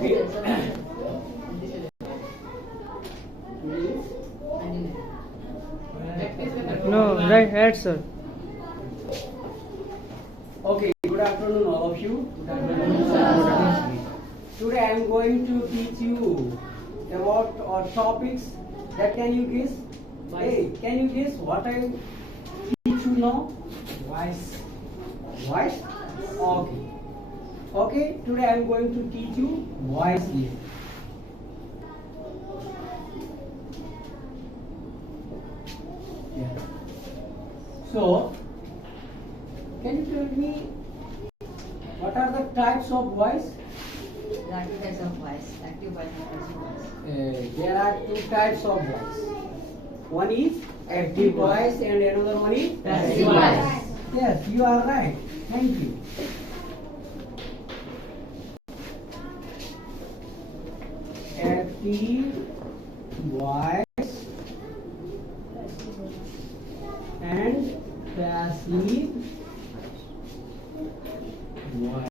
Okay. No, right, sir. Okay, good afternoon all of you. Good afternoon. Today I am going to teach you about topics that can you guess? Hey, can you guess what I teach you now? Voice. Voice? Okay. Okay, today I am going to teach you voice here. Yeah. So, can you tell me what are the types of voice? There are two types of voice, active voice and passive voice. There are two types of voice. One is active voice and another one is Passive voice. Yes, you are right. Thank you. Active voice and passive voice.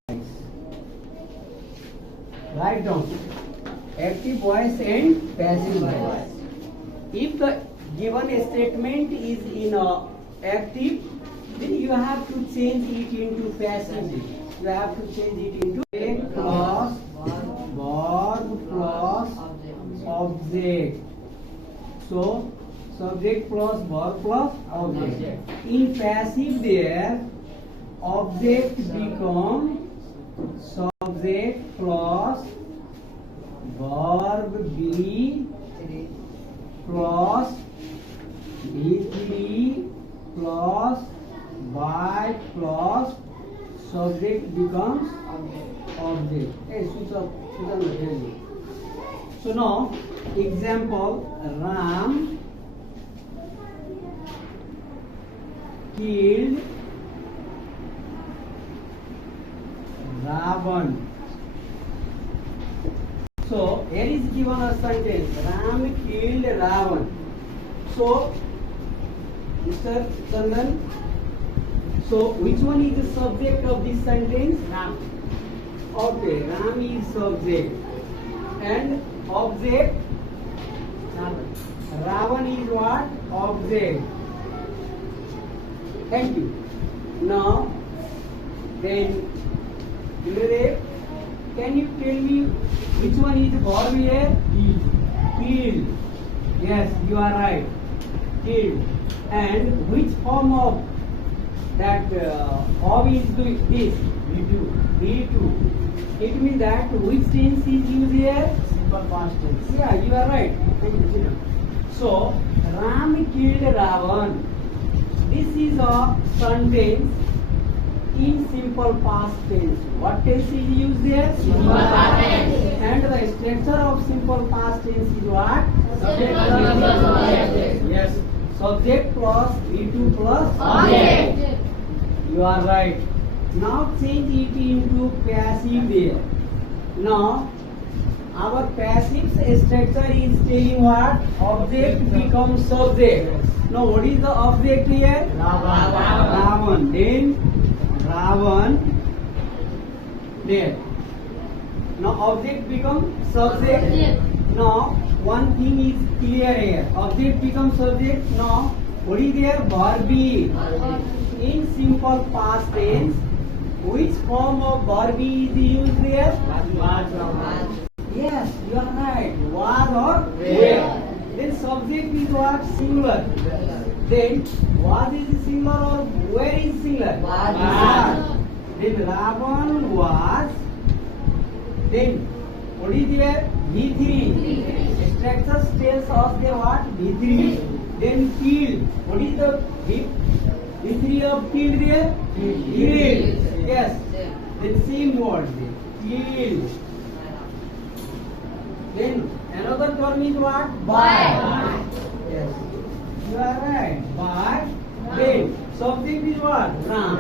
Write down active voice and passive voice. If the given statement is in active, then you have to change it into passive. You have to change it into subject plus verb plus object. So subject plus verb plus object. In passive, there object become subject plus verb be plus V3 plus by plus subject becomes object. Hey, switch off. So now, example, Ram killed Ravan. So here is given a sentence. Ram killed Ravan. So, Mr. Chandan, so which one is the subject of this sentence? Ram. Okay, Ram is subject. And object? Ravan. Ravan is what? Object. Thank you. Now, then, Vivek, can you tell me which one is verb here? Killed. Yes, you are right. Killed. And which form of that verb is doing this? V2. It means that which tense is used here? Simple past tense. Yeah, you are right. Thank you. So, Ram killed Ravan. This is a sentence in simple past tense. What tense is used there? Simple past tense. And the structure of simple past tense is what? Subject plus object. Yes. Subject plus V2 plus Object. You are right. Now change it into passive there. Now our passive structure is telling what? Object becomes subject. Now what is the object here? Ravan. Then Ravan. There. Now object becomes subject. Now one thing is clear here. Object becomes subject. Now what is there? Verb be. In simple past tense, which form of verb is used there? Yes, you are right. Was or were. Then subject is what? Singular. Then was is singular or where is singular? Was. Then Ravan was. Then what is there? V3. Structure tells us the what? V3. Then killed. What is the V3 of killed there? Killed. Yes. Then same word there. Killed. Then another term is what? By. Yes. You are right. By. Then subject is what? Ram.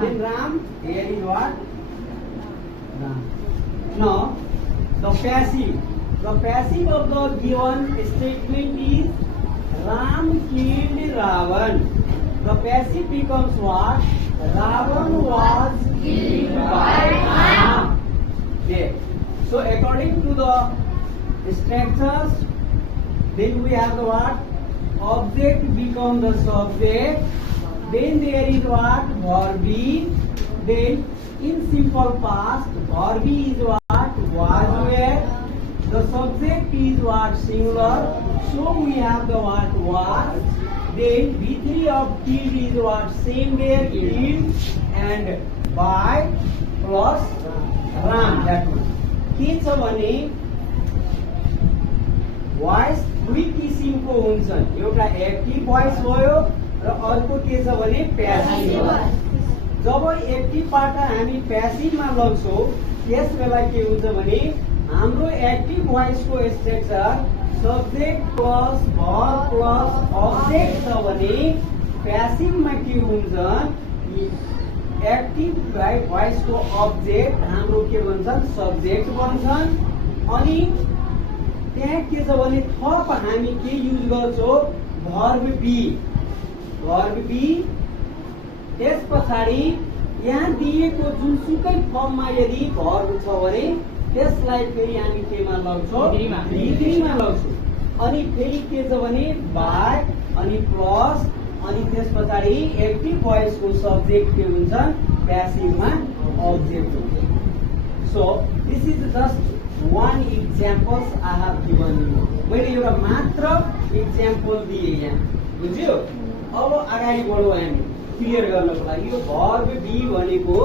Then Ram. Here is what? Ram. Now the passive. The passive of the given statement is Ram killed Ravan. The passive becomes what? Ravan was killed by Ram. Okay. So according to the structures, then we have the what? Object become the subject. Then there is what? Verb be. Then in simple past, verb is what? Was where. The subject is what? Singular. So we have the what? Was. Then V3 of did is what? Same there, did and by plus ram. That one. के छ भने voice दुई किसिमको हुन्छन्. एउटा active voice भयो र अर्को के छ भने प्यासिभ भोइस. जब एक्टिभबाट हामी प्यासिभमा लग्छौँ त्यस बेला के हुन्छ भने हाम्रो एक्टिभ भोइसको structure subject plus verb plus object छ भने प्यासिभमा के हुन्छ एक्टिभ भोइसको अब्जेक्ट हाम्रो के भन्छन् सब्जेक्ट भन्छन्. अनि त्यहाँ के छ भने थप हामी के युज गर्छौँ भर्ब बी. भर्ब बी त्यस पछाडि यहाँ दिएको जुनसुकै फर्ममा यदि भर्ब छ भने त्यसलाई फेरि हामी केमा लग्छौँ V3मा लग्छौँ. अनि फेरि के छ भने बाय अनि प्लस अनि त्यस पछाडि एक्टिभ भोइसको सब्जेक्ट के हुन्छन् प्यासिभमा अब्जेक्ट हुन्छ. So this is just one examples I have given यु. मैले एउटा मात्र इक्जाम्पल दिएँ यहाँ, बुझ्यो. अब अगाडि बढौँ हामी क्लियर गर्नको लागि. यो भर्ब बी भनेको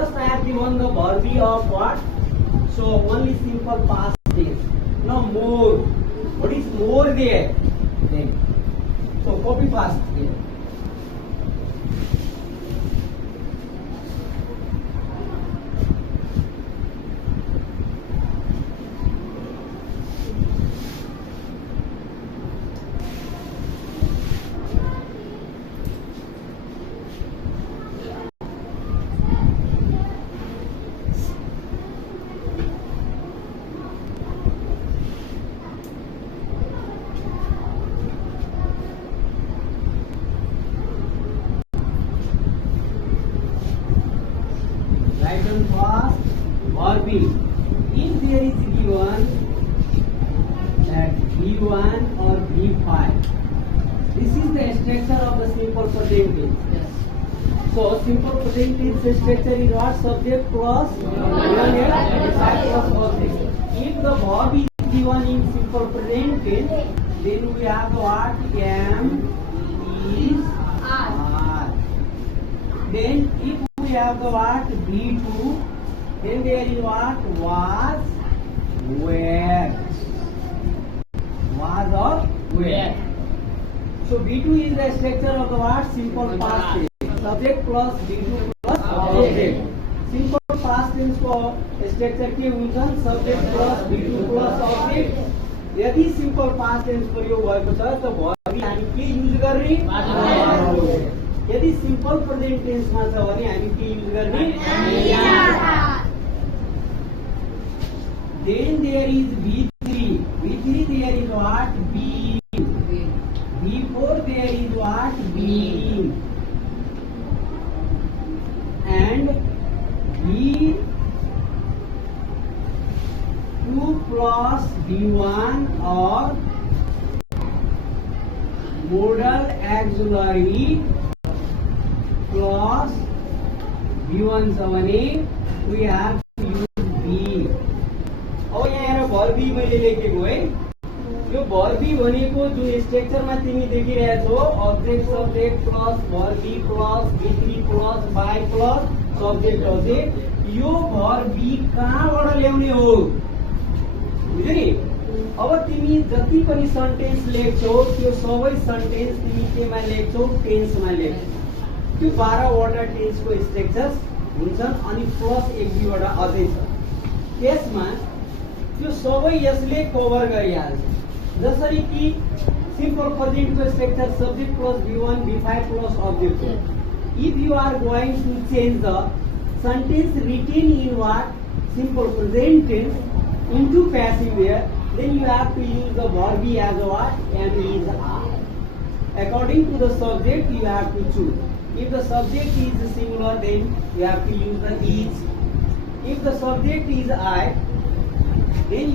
just I have given the verb be of what. So only simple past tense, no more. What is more there then. So copy fast here. Write down fast. Verb be. If there is given that V1 or V5, this is the structure of the simple present tense. Yes. So simple present tense structure is what? Subject plus plus object. If the verb is given in simple present tense, then we have the what? Am, is, are. Then if we have the what? B2, then there is what? Was, were. Was or were. So B2 is the structure of the what? Simple past tense. Subject plus B2 plus object. Simple past tense को structure के हुन्छन् subject plus B2 plus object. यदि simple past tense प्रयोग भएको छ त verb हामी के युज गर्ने? यदि सिम्पल प्रेजेन्ट टेन्समा छ भने हामी के युज गर्ने? Then there is V3. V3 there is what? Being. V4 there is what? Being. And V2 plus V1 or modal auxiliary plus V1 छ भने we have to use B. अब यहाँ हेर verb B मैले लेखेको है. यो verb be भनेको जुन स्ट्रक्चरमा तिमी देखिरहेछौ object subject plus verb be plus V3 plus by plus subject object. यो भर्ब बी कहाँबाट ल्याउने हो बुझ्यौ नि. अब तिमी जति पनि सेन्टेन्स लेख्छौ त्यो सबै सेन्टेन्स तिमी केमा लेख्छौ? टेन्समा लेख्छौ. त्यो 12 वटा टेन्सको स्ट्रक्चर्स हुन्छन् अनि प्लस एक दुईवटा अझै छ. त्यसमा त्यो सबै यसले कभर गरिहाल्छ. जसरी कि सिम्पल प्रेजेन्टको structure subject plus V1 V5 plus object हो. If you are going to change the sentence written in what simple present tense into passive there, then you have to use the verb be as a what? Am, is, are. According to the subject you have to choose. If the subject is singular, then you have to use the is. If the subject is I,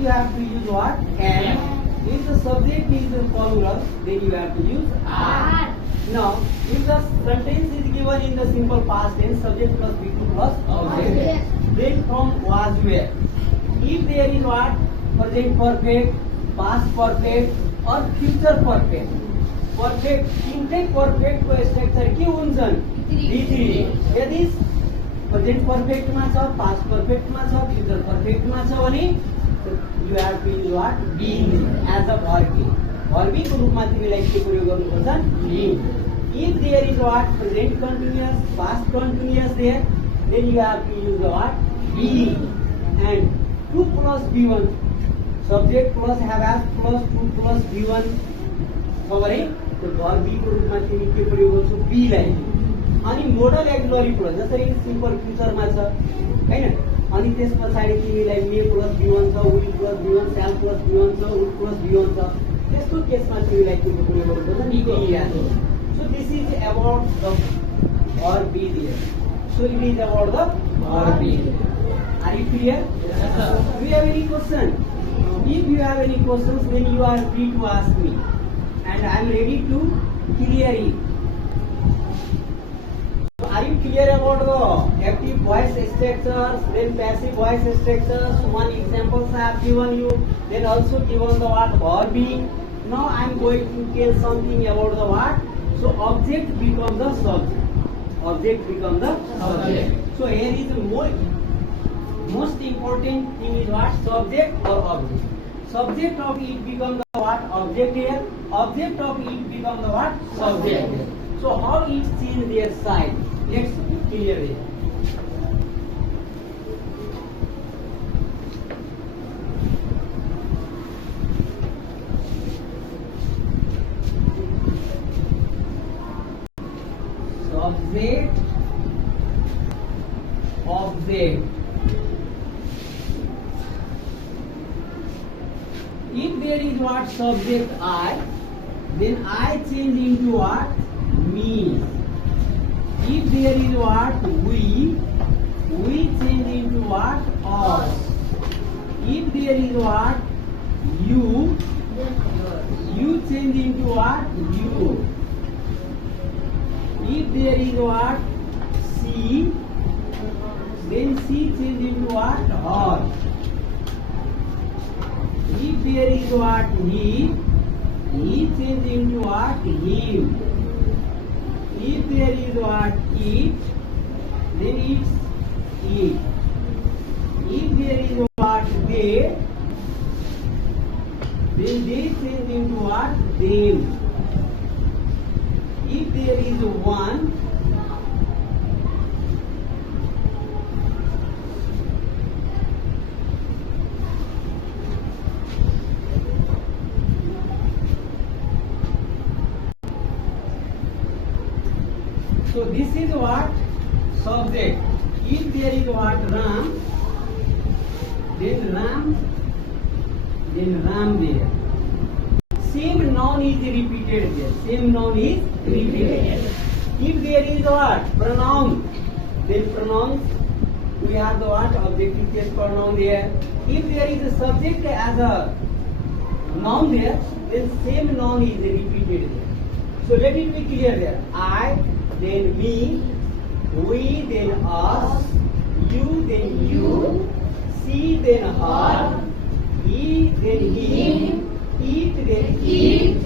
you have to use what? Am. If the subject is plural, then you have to use are. Now, if the sentence is given in the simple past tense, subject plus be2 plus object, then from was where. If there is what? Present perfect, past perfect or future perfect. Perfect, तीनटे perfect को structure की उन्जन D3. यदि present perfect मा छ, past perfect मा छ, future perfect मा छ भने you have to use what? Been as a verb. Verb को रूपमा तिमीलाई के प्रयोग गर्नुपर्छ? Been. If there is what? Present continuous, past continuous there, then you have to use the what? Been. And 2 plus B1. Subject plus have plus 2 plus B1 छ भने त्यो verb को रूपमा तिमी के प्रयोग गर्छौ? Be लाई. अनि मोडल एक्सुलरी प्लस जसरी सिम्पल फ्युचर मा छ हैन, अनि त्यस पछाडी तिमीलाई मे प्लस B1 छ, विल प्लस B1, स्याल प्लस B1 छ, वुड प्लस B1 छ, त्यसको केसमा तिमीलाई के प्रयोग गर्नुपर्छ? Be. So this is about the verb be there. So it is about the verb be there. Are you clear? Yes, sir. Do you have any question? If you have any questions, then you are free to ask me, and I am ready to clear it. So are you clear about the active voice structures, then passive voice structures? One examples I have given you, then also given the what? Verb be. Now I am going to tell something about the what? So object becomes the subject. Object becomes the subject. So here is the most important thing is what? Subject or object. Subject of it becomes the what? Object here. Object of it becomes the what? Subject here. So how it change their side? Let's clear it. Subject, object. If there is what? Subject I, then I change into what? Me. If there is what? We change into what? Us. If there is what? You change into what? You. If there is what? She, then she change into what? Her. If there is what? He change into what? Him. If there is what? It, then it's it. If there is what? They, then they change into what? Them. If there is one, so this is what? Subject. If there is what? Ram, then Ram there. Same noun is repeated there. Same noun is repeated. If there is what? Pronoun, then pronouns, we have the what? Objective case pronoun there. If there is a subject as a noun there, then same noun is repeated there. So let it be clear there. I, then me, we, then us, you, then you, she, then her, he, then him, eat, then eat,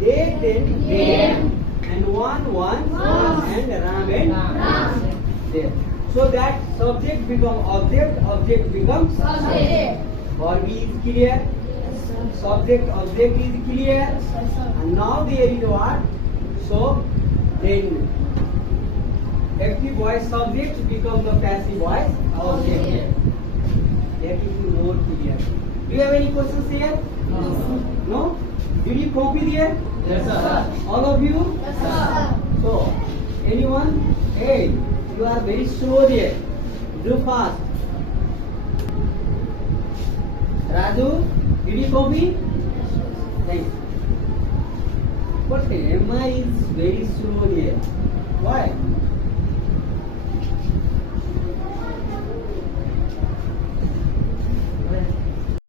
they, then them, and one, and ram, and there. So that subject becomes object, object becomes subject. Verb is clear, subject, object is clear, and now there is what? So then active voice subject becomes the passive voice object. That is more clear. Do you have any questions here? No? Did you copy there? Yes, sir. All of you? Yes, sir. So, anyone? Hey, you are very slow there. Do fast. Raju, did you copy? Thanks. But Emma is very slow there. Why?